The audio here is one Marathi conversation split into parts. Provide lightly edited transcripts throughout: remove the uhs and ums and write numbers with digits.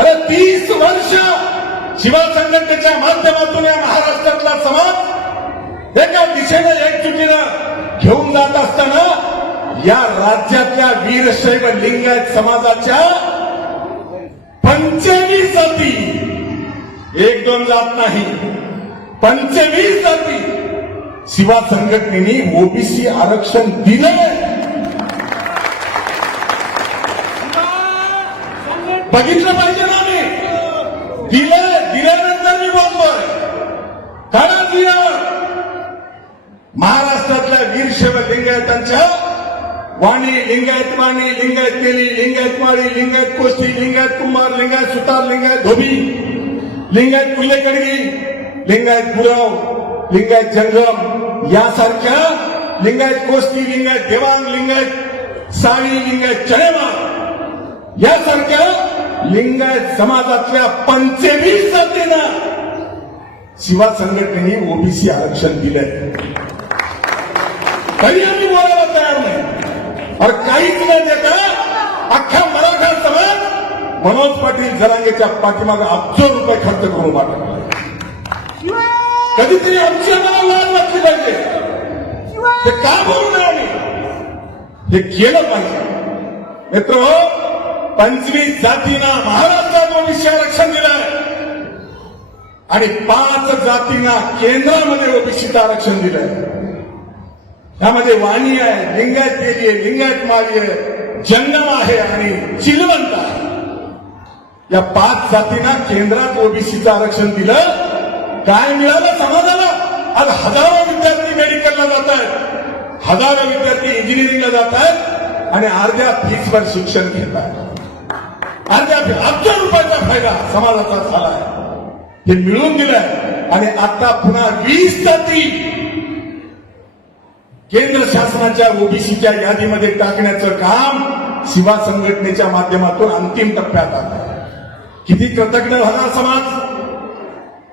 अरे 30 वर्ष शिवा संघटनेच्या माध्यमातून या महाराष्ट्रातला समाज एका दिशेने एकजुटीनं घेऊन जात असताना या राज्यातल्या वीरशैव लिंगायत समाजाच्या 25 जाती, 1-2 जात नाही, 25 जाती शिवा संघटनेने ओबीसी आरक्षण दिलं. बघितलं पाहिजे ना, मी दिल्यानंतर मी बोलतोय. काढा दिलं महाराष्ट्रातल्या वीरशैव लिंगायतांच्या वाणी, लिंगायत वाणी, लिंगायत केली, लिंगायत माळी, लिंगायत कोष्टी, लिंगायत कुंभार, लिंगायत सुतार, लिंगायत धोबी, लिंगायत कुल्लेकडगी, लिंगायत गुरव, लिंगायत जंगम यासारख्या लिंगायत कोष्टी, लिंगायत देवांग, लिंगायत साळी, लिंगायत चणेमार यासारख्या लिंगायत समाजातल्या 25 जातींना शिवा संघटनेने ओबीसी आरक्षण दिलंय. तरी आम्ही बोलायला तयार नाही. और काहीच न देता अख्खा मराठा समाज मनोज पाटील जरांगेच्या पाठीमागे अब्जो रुपये खर्च करून वाटत. कधीतरी आमची आम्हाला लाज वाटली पाहिजे. हे का बोलू नये आम्ही, हे केलं पाहिजे. मित्र, 25 जातींना महाराष्ट्रात ओबीसी आरक्षण दिलंय आणि 5 जातींना केंद्रामध्ये ओबीसीचं आरक्षण दिलंय. त्यामध्ये वाणी आहे, लिंगायत देवी आहे, लिंगायत माळी आहे, जंगम आहे आणि चिलवंत आहे. या 5 जातींना केंद्रात ओबीसीचं आरक्षण दिलं. काय मिळालं समाजाला? आज हजारो विद्यार्थी मेडिकलला जात आहेत, हजारो विद्यार्थी इंजिनिअरिंगला जात आहेत आणि अर्ध्या फीसवर शिक्षण घेत आहेत. अर्ध्या अब्ज रुपयाचा फायदा समाजाचा झालाय. हे मिळून दिलंय आणि आता पुन्हा 20 जाती केंद्र शासनाच्या ओबीसीच्या यादीमध्ये टाकण्याचं काम शिवा संघटनेच्या माध्यमातून अंतिम टप्प्यात आलं. किती कृतज्ञ झाला समाज.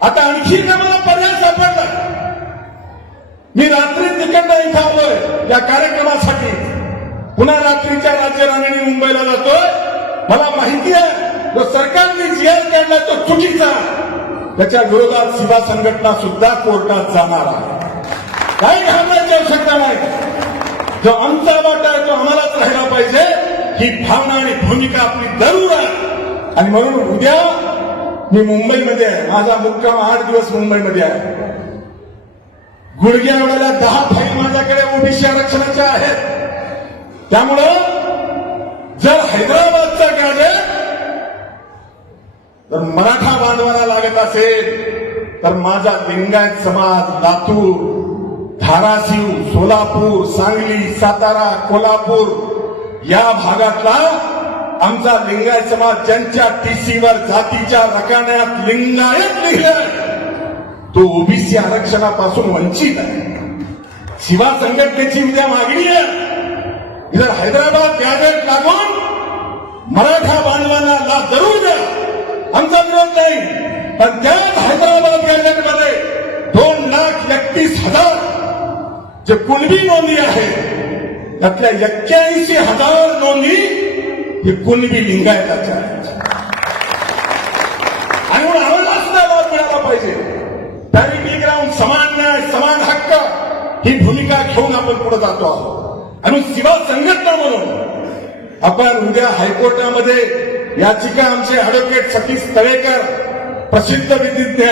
आता आणखी मला पर्याय सापडला. मी रात्री तिकडनं इथं आलोय या कार्यक्रमासाठी. पुन्हा रात्रीच्या राज्यराणीने मुंबईला जातोय. मला माहिती आहे जो सरकारने जीआर काढला तो चुकीचा. त्याच्या विरोधात शिवा संघटना सुद्धा कोर्टात जाणार आहे. काही घाबरायची आवश्यकता नाही. जो आमचा वाटा आहे तो आम्हालाच राहिला पाहिजे ही भावना आणि भूमिका आपली जरूर आहे. आणि म्हणून उद्या मी मुंबईमध्ये आहे. माझा मुक्काम 8 दिवस मुंबईमध्ये आहे. गुडघ्या एवढ्या 10 फाईल माझ्याकडे ओबीसी आरक्षणाच्या आहेत. त्यामुळं जर हैदराबादचा गॅजेट जर मराठा बांधवांना लागत असेल तर माझा लिंगायत समाज लातूर, धाराशिव, सोलापूर, सांगली, सातारा, कोल्हापूर या भागातला आमचा लिंगायत समाज ज्यांच्या टीसीवर जातीच्या रकान्यात लिंगायत लिहिलंय तो ओबीसी आरक्षणापासून वंचित आहे. शिवा संघटनेची उद्या मागणी आहे इधर हैदराबाद गॅजेट लागून मराठा बांधवांना जरूर द्या. आमचा विरोध नाही. पण त्याच हैदराबाद गॅजेटमध्ये 2,31,000 जे कुणबी नोंदी आहेत त्यातल्या 81,000 नोंदी हे कुणबी लिंगायताच्या आहेत. आणि म्हणून आम्हाला सुद्धा लाभ मिळाला पाहिजे. पॅरिटी ग्राउंड, समान न्याय, समान हक्क ही भूमिका घेऊन आपण पुढे जातो आहोत. आणि शिवा संघटना म्हणून आपण उद्या हायकोर्टामध्ये याचिका आमचे ऍडव्होकेट सतीश तळेकर प्रसिद्ध विधिज्ञ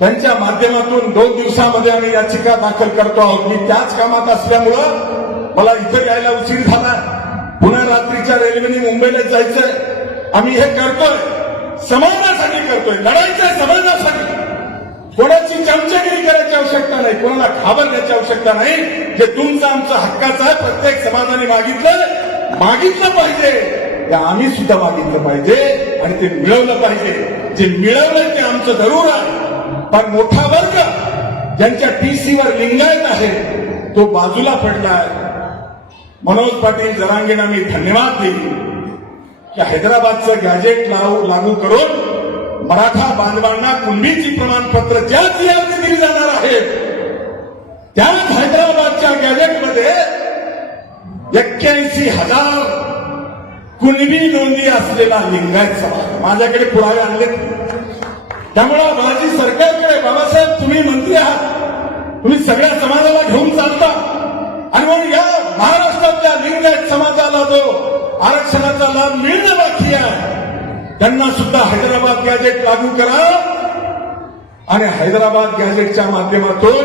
त्यांच्या माध्यमातून 2 दिवसामध्ये आम्ही याचिका दाखल करतो आहोत. मी त्याच कामात असल्यामुळं मला इथं यायला उशीर झाला. पुन्हा रात्रीच्या रेल्वेने मुंबईला जायचंय. आम्ही हे करतोय समाजासाठी करतोय, लढायचंय समाजासाठी. कोणाची चमचगिरी करायची आवश्यकता नाही, कोणाला घाबरण्याची आवश्यकता नाही. जे तुमचं आमचं हक्काचं आहे प्रत्येक समाजाने मागितलं पाहिजे. ते आम्ही सुद्धा मागितलं पाहिजे आणि ते मिळवलं पाहिजे. जे मिळवलंय ते आमचं जरूर आहे. पण मोठा वर्ग ज्यांच्या टीसीवर लिंगायत आहे तो बाजूला पडलाय. मनोज पाटील जरांगेंना मी धन्यवाद दिले की हैदराबादचं गॅजेट लागू करून मराठा बांधवांना कुणबीची प्रमाणपत्र ज्या जिल्ह्यात दिली जाणार आहेत त्याच हैदराबादच्या गॅजेटमध्ये 81,000 कुणबी नोंदी असलेला लिंगायत समाज. माझ्याकडे पुरावे आणले. त्यामुळे माझी सरकारकडे, बाबासाहेब तुम्ही मंत्री आहात, तुम्ही सगळ्या समाजाला घेऊन चालता आणि म्हणून या महाराष्ट्रातल्या लिंगायत समाजाला जो आरक्षणाचा लाभ मिळणं बाकी आहे त्यांना सुद्धा हैदराबाद गॅजेट लागू करा आणि हैदराबाद गॅजेटच्या माध्यमातून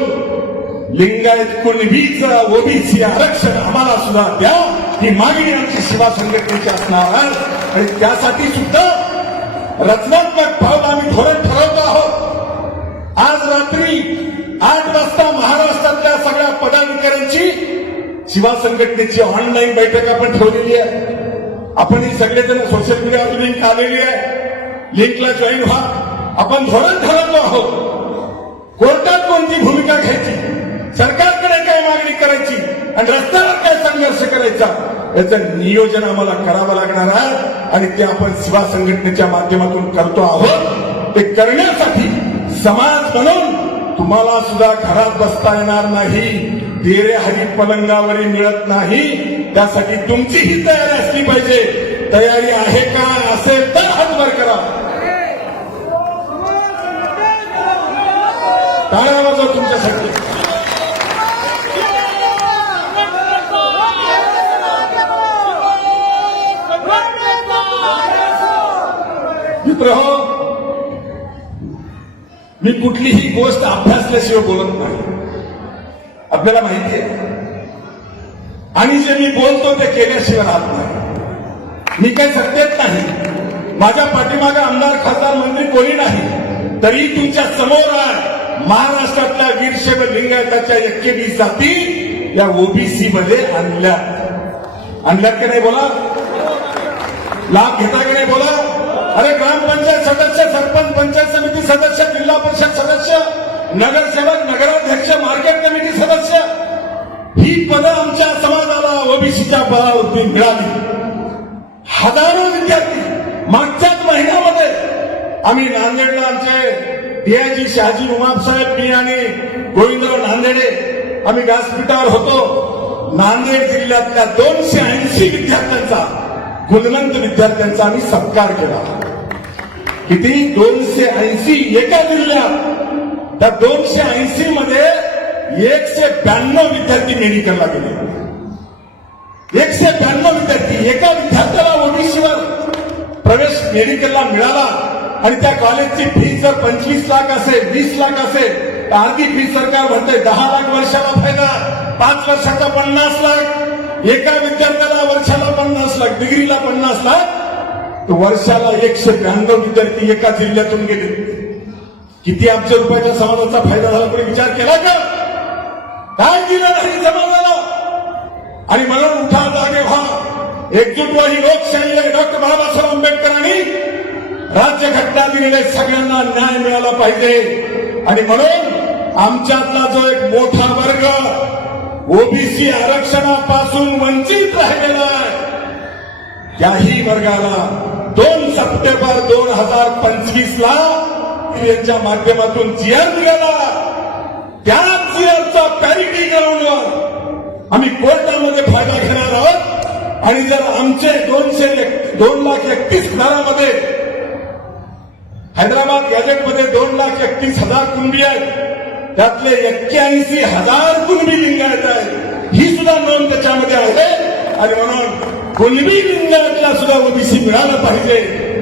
लिंगायत कुणबीचं ओबीसी आरक्षण आम्हाला सुद्धा द्या, ही मागणी आमची सेवा संघटनेची असणार आहे. आणि त्यासाठी सुद्धा रचनात्मक पाऊल आम्ही धोरण ठरवतो आहोत. आज रात्री 8 वाजता महाराष्ट्रातल्या सगळ्या पदाधिकाऱ्यांची सेवा संघटनेची ऑनलाईन बैठक आपण ठेवलेली आहे. आपण ही सगळेजण सोशल मीडियावर लिंक आलेली आहे, लिंकला जॉईन व्हा. आपण धोरण ठरवतो आहोत. कोर्टात कोणती भूमिका घ्यायची, सरकारकडे काय मागणी करायची आणि रस्त्यावर काय संघर्ष करायचा याचं नियोजन आम्हाला करावं लागणार आहे आणि ते आपण सेवा संघटनेच्या माध्यमातून करतो आहोत. ते करण्यासाठी समाज म्हणून तुम्हाला सुद्धा घरात बसता येणार नाही, डेरे हरी पलंगावरी मिळत नाही. त्यासाठी तुमची ही तयारी असली पाहिजे. तयारी आहे का? असेल तर हात वर करा. टाळ्या वाजवा तुमच्यासाठी. मित्रहो, मी कुठलीही गोष्ट अभ्यासल्याशिवाय बोलत नाही, आपल्याला माहिती आहे. आणि जे मी बोलतो ते केल्याशिवाय राहत नाही. मी काही सत्तेत नाही, माझ्या पाठीमागे आमदार खासदार मंत्री कोणी नाही, तरी तुमच्या समोर आहे महाराष्ट्रातल्या वीरशैव लिंगायताच्या 21 जाती या ओबीसी मध्ये आणल्यात की नाही बोला? लाभ घेता की नाही बोला? अरे ग्रामपंचायत सदस्य, सरपंच, पंचायत समिती सदस्य, जिल्हा परिषद सदस्य, नगरसेवक, नगराध्यक्ष, मार्केट कमिटी सदस्य, ही पदं आमच्या समाजाला ओबीसीच्या बळावरती मिळाली. हजारो विद्यार्थी मागच्याच महिन्यामध्ये आम्ही नांदेडला आमचे डीआयजी शहाजी उमाप साहेब, मी आणि गोविंदराव नांदेडे आम्ही व्यासपीठावर होतो. नांदेड जिल्ह्यातल्या 280 विद्यार्थ्यांचा, गुणवंत विद्यार्थ्यांचा आम्ही सत्कार केला. किती? 280 एका जिल्ह्यात. त्या 280 मध्ये 192 विद्यार्थी मेडिकलला गेले. 192 विद्यार्थी. एका विद्यार्थ्याला ओबीसीवर प्रवेश मेडिकलला मिळाला. आणि त्या कॉलेजची फी जर 25 लाख असेल, 20 लाख असेल, तर अर्धी फी सरकार भरते. 10 लाख वर्षाला फायदा, 5 वर्षाचा 50 लाख. एका विद्यार्थ्याला वर्षाला 50 लाख, डिग्रीला 50 लाख, तर वर्षाला 192 विद्यार्थी एका जिल्ह्यातून गेले. किती अब्ज रुपयाच्या समाजाचा फायदा झाला, कोणी विचार केला का? काय दिलं नाही समाजाला? आणि म्हणून उठा, जागे व्हा, एकजूट व्हा. ही लोकशाही आहे. डॉक्टर बाबासाहेब आंबेडकरांनी राज्यघटना दिलेल्या सगळ्यांना न्याय मिळाला पाहिजे. आणि म्हणून आमच्यातला जो एक मोठा वर्ग ओबीसी आरक्षणापासून वंचित राहिलेला आहे, याही वर्गाला 2 सप्टेंबर 2025 ला यांच्या माध्यमातून जीआर निघाला. त्याच जीआरचा पॅरिटी ग्राउंडवर आम्ही कोर्टामध्ये फायदा घेणार आहोत. आणि जर आमचे 2,31,000 हैदराबाद गॅजेटमध्ये 2,31,000 कुणबी आहेत, त्यातले 81,000 कुणबी लिंगायत आहेत. ही सुद्धा नोंद त्याच्यामध्ये आहे. आणि म्हणून कुणबी लिंगायतला सुद्धा ओबीसी मिळालं पाहिजे,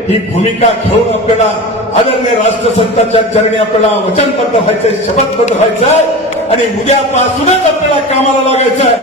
ही भूमिका घेऊन आपल्याला आदरणीय राष्ट्रसंतांच्या चरणी आपल्याला वचनबद्ध व्हायचंय, शपथबद्ध व्हायचंय आणि उद्यापासूनच आपल्याला कामाला लागायचं आहे.